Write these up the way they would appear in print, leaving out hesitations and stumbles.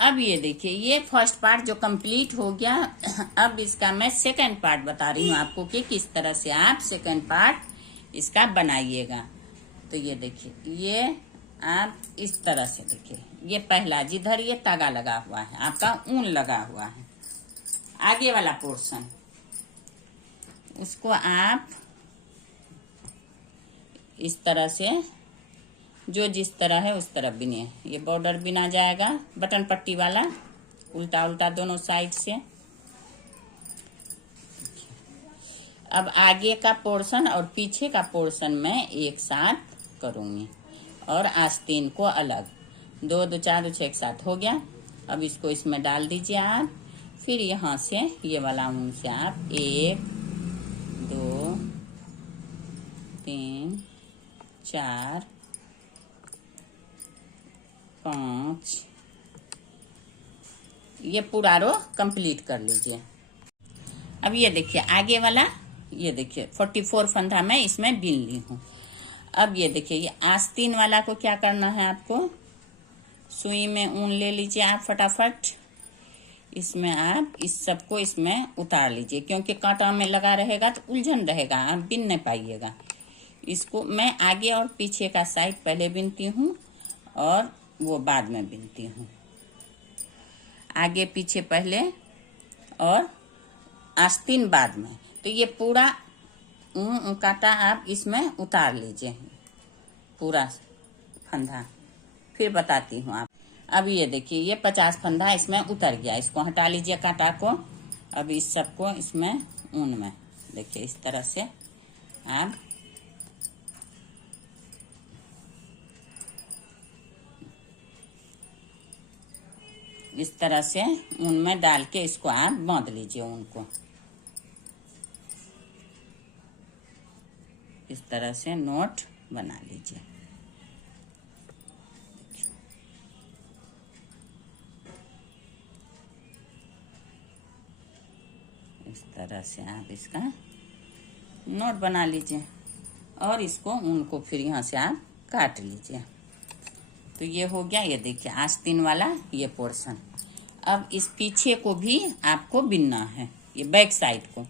अब ये देखिए, ये फर्स्ट पार्ट जो कंप्लीट हो गया। अब इसका मैं सेकंड पार्ट बता रही हूँ आपको कि किस तरह से आप सेकंड पार्ट इसका बनाइएगा। तो ये देखिए, ये आप इस तरह से देखिए, ये पहला जिधर ये तागा लगा हुआ है, आपका ऊन लगा हुआ है, आगे वाला पोर्शन, उसको आप इस तरह से जो जिस तरह है उस तरह बिने। ये बॉर्डर बिना जाएगा बटन पट्टी वाला, उल्टा उल्टा दोनों साइड से। अब आगे का पोर्शन और पीछे का पोर्शन मैं एक साथ करूंगी और आस्तीन को अलग। 2 2 4 2 6 एक साथ हो गया। अब इसको इसमें डाल दीजिए आप। फिर यहाँ से ये वाला ऊन से आप 1 2 3 4 5 ये पूरा रो कंप्लीट कर लीजिए। अब ये देखिए आगे वाला, ये देखिए 44 फंदा मैं इसमें बीन ली हूँ। अब ये देखिए, ये आस्तीन वाला को क्या करना है, आपको सुई में ऊन ले लीजिए आप फटाफट। इसमें आप इस सबको इसमें उतार लीजिए, क्योंकि कांटा में लगा रहेगा तो उलझन रहेगा, आप बिन नहीं पाइएगा। इसको मैं आगे और पीछे का साइड पहले बिनती हूँ और वो बाद में बिनती हूँ। आगे पीछे पहले और आस्तीन बाद में। तो ये पूरा कांटा आप इसमें उतार लीजिए, पूरा फंदा। फिर बताती हूँ आप। अब ये देखिए, ये 50 फंदा इसमें उतर गया। इसको हटा लीजिए कांटा को। अब इस सबको इसमें ऊन में देखिए इस तरह से आप इस तरह से ऊन में डाल के इसको आप बांध लीजिए ऊन को। इस तरह से नोट बना लीजिए। इस तरह से आप इसका नोट बना लीजिए और इसको ऊन को फिर यहाँ से आप काट लीजिए। तो ये हो गया। ये देखिए आस्तीन वाला ये पोर्शन। अब इस पीछे को भी आपको बिनना है, ये बैक साइड को।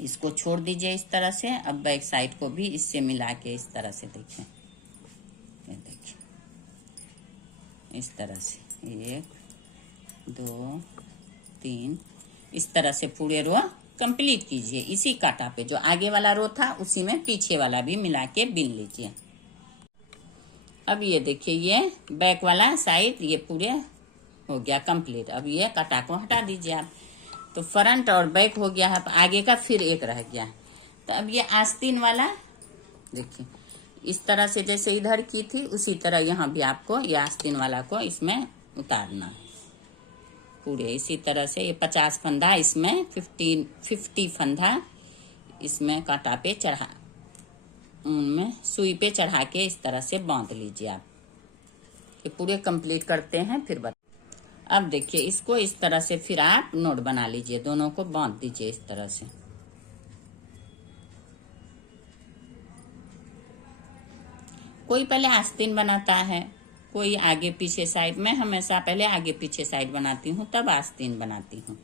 इसको छोड़ दीजिए इस तरह से। अब बैक साइड को भी इससे मिला के इस तरह से देखिए, ये देखिए इस तरह से 1 2 3 इस तरह से पूरे रो कंप्लीट कीजिए। इसी कांटा पे जो आगे वाला रो था उसी में पीछे वाला भी मिला के बिन लीजिए। अब ये देखिए, ये बैक वाला साइड ये पूरे हो गया कंप्लीट। अब ये कांटा को हटा दीजिए आप। तो फ्रंट और बैक हो गया है। आगे का फिर एक रह गया। तो अब ये आस्तीन वाला देखिए इस तरह से जैसे इधर की थी उसी तरह यहाँ भी आपको ये आस्तीन वाला को इसमें उतारना है पूरे इसी तरह से। ये 50 फंदा इसमें 50 फंदा इसमें कांटा पे चढ़ा, ऊन में सुई पे चढ़ा के इस तरह से बांध लीजिए आप। ये पूरे कंप्लीट करते हैं फिर बता। अब देखिए इसको इस तरह से फिर आप नोट बना लीजिए, दोनों को बांध दीजिए इस तरह से। कोई पहले आस्तीन बनाता है, कोई आगे पीछे साइड। मैं हमेशा पहले आगे पीछे साइड बनाती हूँ तब आस्तीन बनाती हूँ,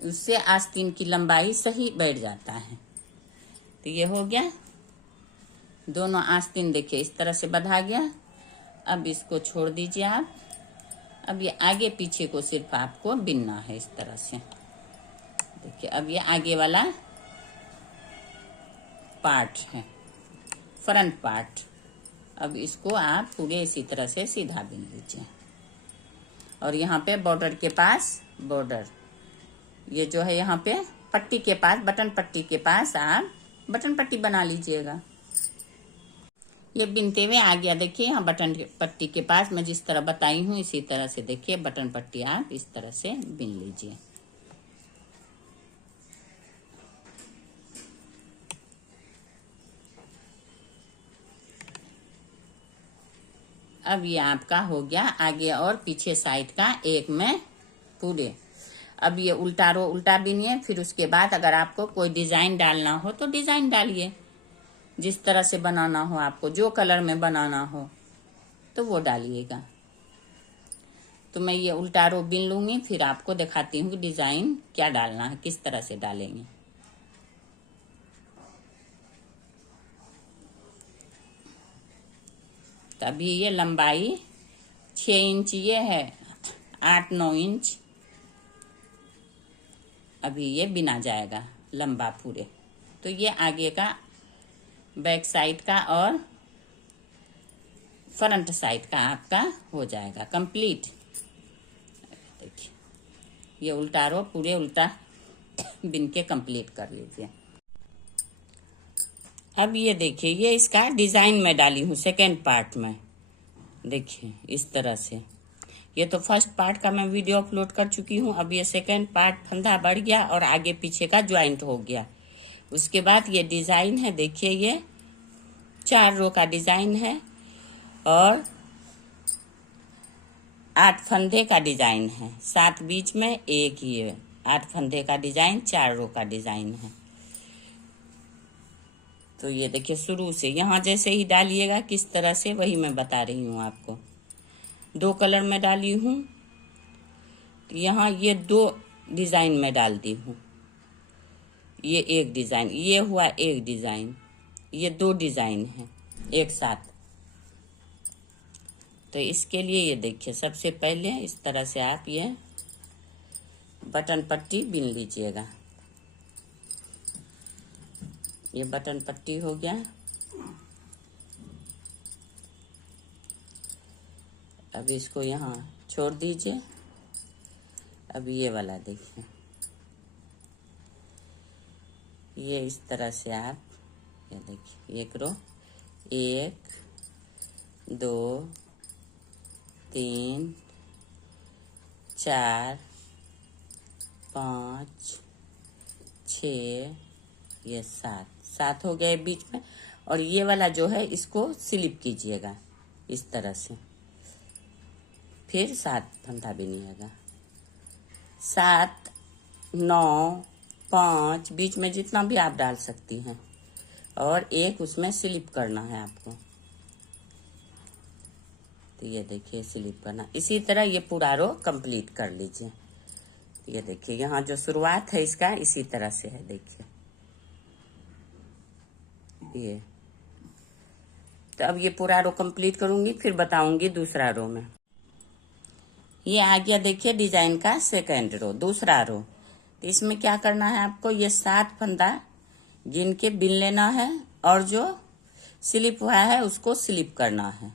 उससे आस्तीन की लंबाई सही बैठ जाता है। तो ये हो गया, दोनों आस्तीन देखिए इस तरह से बंधा गया। अब इसको छोड़ दीजिए आप। अब ये आगे पीछे को सिर्फ आपको बिनना है इस तरह से। देखिए अब ये आगे वाला पार्ट है, फ्रंट पार्ट। अब इसको आप पूरे इसी तरह से सीधा बिन लीजिए। और यहाँ पे बॉर्डर के पास, बॉर्डर ये जो है यहाँ पे पट्टी के पास, बटन पट्टी के पास आप बटन पट्टी बना लीजिएगा। ये बिनते हुए आ गया। देखिए यहाँ बटन पट्टी के पास मैं जिस तरह बताई हूँ इसी तरह से देखिए बटन पट्टी आप इस तरह से बिन लीजिए। अब ये आपका हो गया आगे और पीछे साइड का एक में पूरे। अब ये उल्टा रो उल्टा बिनिए। फिर उसके बाद अगर आपको कोई डिजाइन डालना हो तो डिजाइन डालिए, जिस तरह से बनाना हो आपको, जो कलर में बनाना हो तो वो डालिएगा। तो मैं ये उल्टा रो बिन लूंगी, फिर आपको दिखाती हूँ कि डिजाइन क्या डालना है, किस तरह से डालेंगे। तो अभी ये लंबाई 6 इंच ये है, 8-9 इंच अभी ये बिना जाएगा लंबा पूरे। तो ये आगे का बैक साइड का और फ्रंट साइड का आपका हो जाएगा कंप्लीट। देखिए ये उल्टा रो पूरे उल्टा बिन के कंप्लीट कर लीजिए। अब ये देखिए ये इसका डिजाइन में डाली हूँ सेकेंड पार्ट में। देखिए इस तरह से, ये तो फर्स्ट पार्ट का मैं वीडियो अपलोड कर चुकी हूँ। अब ये सेकेंड पार्ट फंदा बढ़ गया और आगे पीछे का ज्वाइंट हो गया। उसके बाद ये डिजाइन है, देखिए ये 4 रो का डिजाइन है और 8 फंदे का डिजाइन है, 7 बीच में एक ये 8 फंदे का डिजाइन, 4 रो का डिजाइन है। तो ये देखिए शुरू से यहाँ जैसे ही डालिएगा किस तरह से, वही मैं बता रही हूँ आपको। 2 कलर में डाली हूँ, यहाँ ये 2 डिजाइन में डालती हूँ। ये एक डिजाइन, ये हुआ एक डिजाइन, ये 2 डिजाइन है एक साथ। तो इसके लिए ये देखिए सबसे पहले इस तरह से आप ये बटन पट्टी बिन लीजिएगा। ये बटन पट्टी हो गया। अब इसको यहाँ छोड़ दीजिए। अब ये वाला देखिए, ये इस तरह से आप ये देखिए एक रो 1 2 3 4 5 6 ये 7 हो गए बीच में। और ये वाला जो है इसको स्लिप कीजिएगा इस तरह से, फिर 7 फंदा बिनिएगा। 7 9 5 बीच में जितना भी आप डाल सकती हैं और एक उसमें स्लिप करना है आपको। तो ये देखिए स्लिप करना। इसी तरह ये पूरा रो कंप्लीट कर लीजिए। ये देखिए यहाँ जो शुरुआत है इसका इसी तरह से है। देखिए ये, तो अब ये पूरा रो कंप्लीट करूंगी, फिर बताऊंगी दूसरा रो में। ये आ गया देखिए डिजाइन का सेकेंड रो, दूसरा रो। तो इसमें क्या करना है आपको, ये 7 फंदा गिन के बिन लेना है और जो स्लिप हुआ है उसको स्लिप करना है।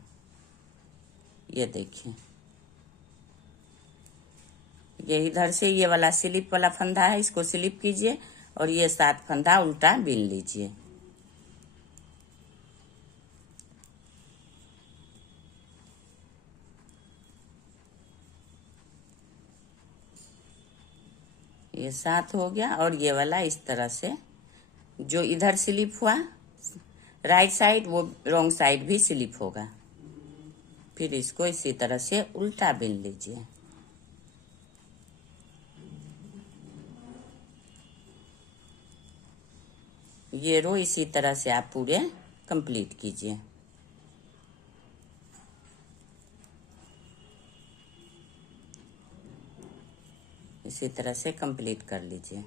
ये देखिए ये इधर से ये वाला स्लिप वाला फंदा है, इसको स्लिप कीजिए और ये 7 फंदा उल्टा बिन लीजिए। ये 7 हो गया और ये वाला इस तरह से जो इधर स्लिप हुआ राइट साइड वो रॉन्ग साइड भी स्लिप होगा। फिर इसको इसी तरह से उल्टा बिन लीजिए। ये रो इसी तरह से आप पूरे कंप्लीट कीजिए। इसी तरह से कंप्लीट कर लीजिए।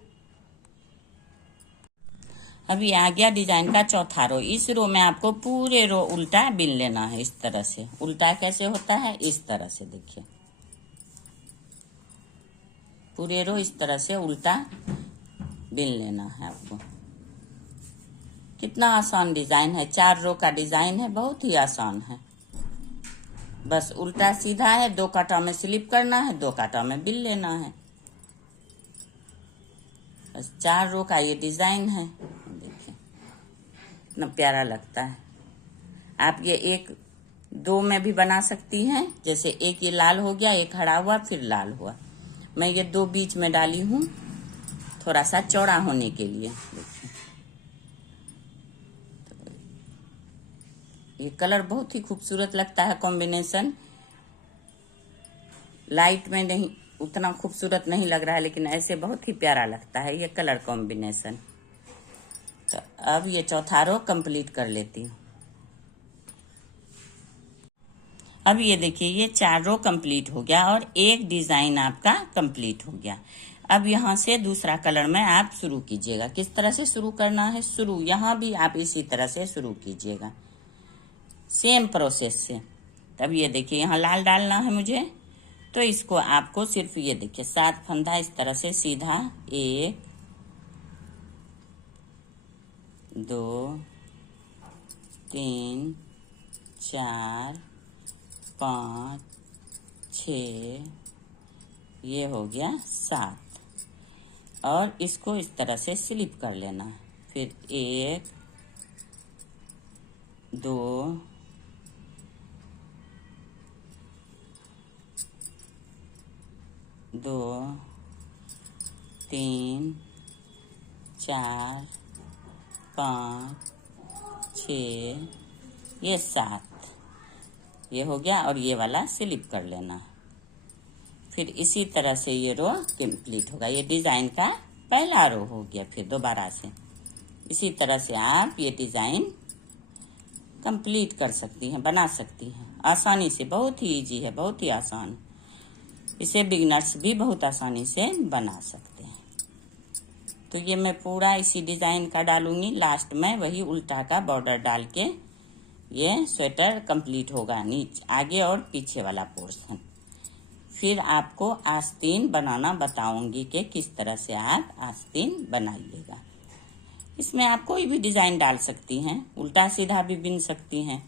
अभी आ गया डिजाइन का चौथा रो। इस रो में आपको पूरे रो उल्टा बिन लेना है इस तरह से। उल्टा कैसे होता है, इस तरह से देखिए पूरे रो इस तरह से उल्टा बिन लेना है आपको। कितना आसान डिजाइन है, 4 रो का डिजाइन है, बहुत ही आसान है। बस उल्टा सीधा है, 2 कांटा में स्लिप करना है, 2 कांटा में बिन लेना है। बस 4 रो का ये डिजाइन है। देखिए कितना प्यारा लगता है। आप ये 1 2 में भी बना सकती हैं, जैसे एक ये लाल हो गया, एक हरा हुआ, फिर लाल हुआ। मैं ये 2 बीच में डाली हूँ थोड़ा सा चौड़ा होने के लिए। देखिए ये कलर बहुत ही खूबसूरत लगता है, कॉम्बिनेशन लाइट में नहीं उतना खूबसूरत नहीं लग रहा है, लेकिन ऐसे बहुत ही प्यारा लगता है ये कलर कॉम्बिनेशन। तो अब ये चौथा रो कंप्लीट कर लेती हूँ। अब ये देखिए ये 4 रो कंप्लीट हो गया और एक डिजाइन आपका कंप्लीट हो गया। अब यहाँ से दूसरा कलर में आप शुरू कीजिएगा। किस तरह से शुरू करना है? शुरू यहाँ भी आप इसी तरह से शुरू कीजिएगा, सेम प्रोसेस से। तब ये देखिए यहाँ लाल डालना है मुझे, तो इसको आपको सिर्फ ये देखिए 7 फंदा इस तरह से सीधा 1 2 3 4 5 6, ये हो गया 7, और इसको इस तरह से स्लिप कर लेना है। फिर 1 2 2 3 4 5 6, ये 7, ये हो गया, और ये वाला स्लिप कर लेना। फिर इसी तरह से ये रो कंप्लीट होगा। ये डिजाइन का पहला रो हो गया। फिर दोबारा से इसी तरह से आप ये डिजाइन कंप्लीट कर सकती हैं, बना सकती हैं आसानी से। बहुत ही इजी है, बहुत ही आसान। इसे बिगिनर्स भी बहुत आसानी से बना सकते हैं। तो ये मैं पूरा इसी डिजाइन का डालूंगी। लास्ट में वही उल्टा का बॉर्डर डाल के ये स्वेटर कंप्लीट होगा, नीचे आगे और पीछे वाला पोर्शन। फिर आपको आस्तीन बनाना बताऊंगी कि किस तरह से आप आस्तीन बनाइएगा। इसमें आप कोई भी डिजाइन डाल सकती हैं, उल्टा सीधा भी बिन सकती हैं,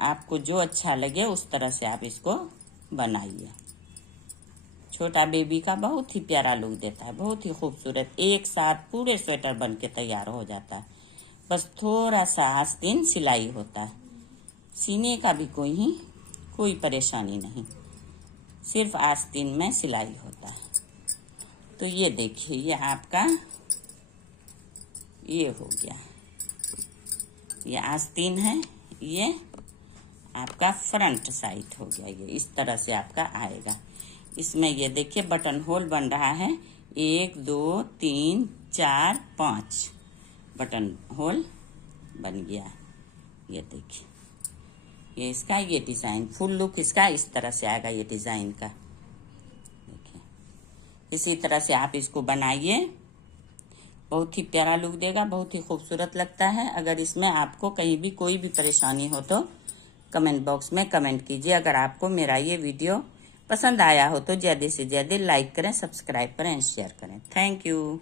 आपको जो अच्छा लगे उस तरह से आप इसको बनाइए। छोटा बेबी का बहुत ही प्यारा लुक देता है, बहुत ही खूबसूरत। एक साथ पूरे स्वेटर बन के तैयार हो जाता है। बस थोड़ा सा आस्तीन सिलाई होता है, सीने का भी कोई परेशानी नहीं, सिर्फ आस्तीन में सिलाई होता है। तो ये देखिए ये आपका ये हो गया, ये आस्तीन है, ये आपका फ्रंट साइड हो गया। ये इस तरह से आपका आएगा। इसमें ये देखिए बटन होल बन रहा है, 1 2 3 4 5 बटन होल बन गया। ये देखिए ये इसका ये डिजाइन फुल लुक इसका इस तरह से आएगा। ये डिजाइन का देखिए, इसी तरह से आप इसको बनाइए, बहुत ही प्यारा लुक देगा, बहुत ही खूबसूरत लगता है। अगर इसमें आपको कहीं भी कोई भी परेशानी हो तो कमेंट बॉक्स में कमेंट कीजिए। अगर आपको मेरा ये वीडियो पसंद आया हो तो ज़्यादा से ज़्यादा लाइक करें, सब्सक्राइब करें, शेयर करें। Thank you.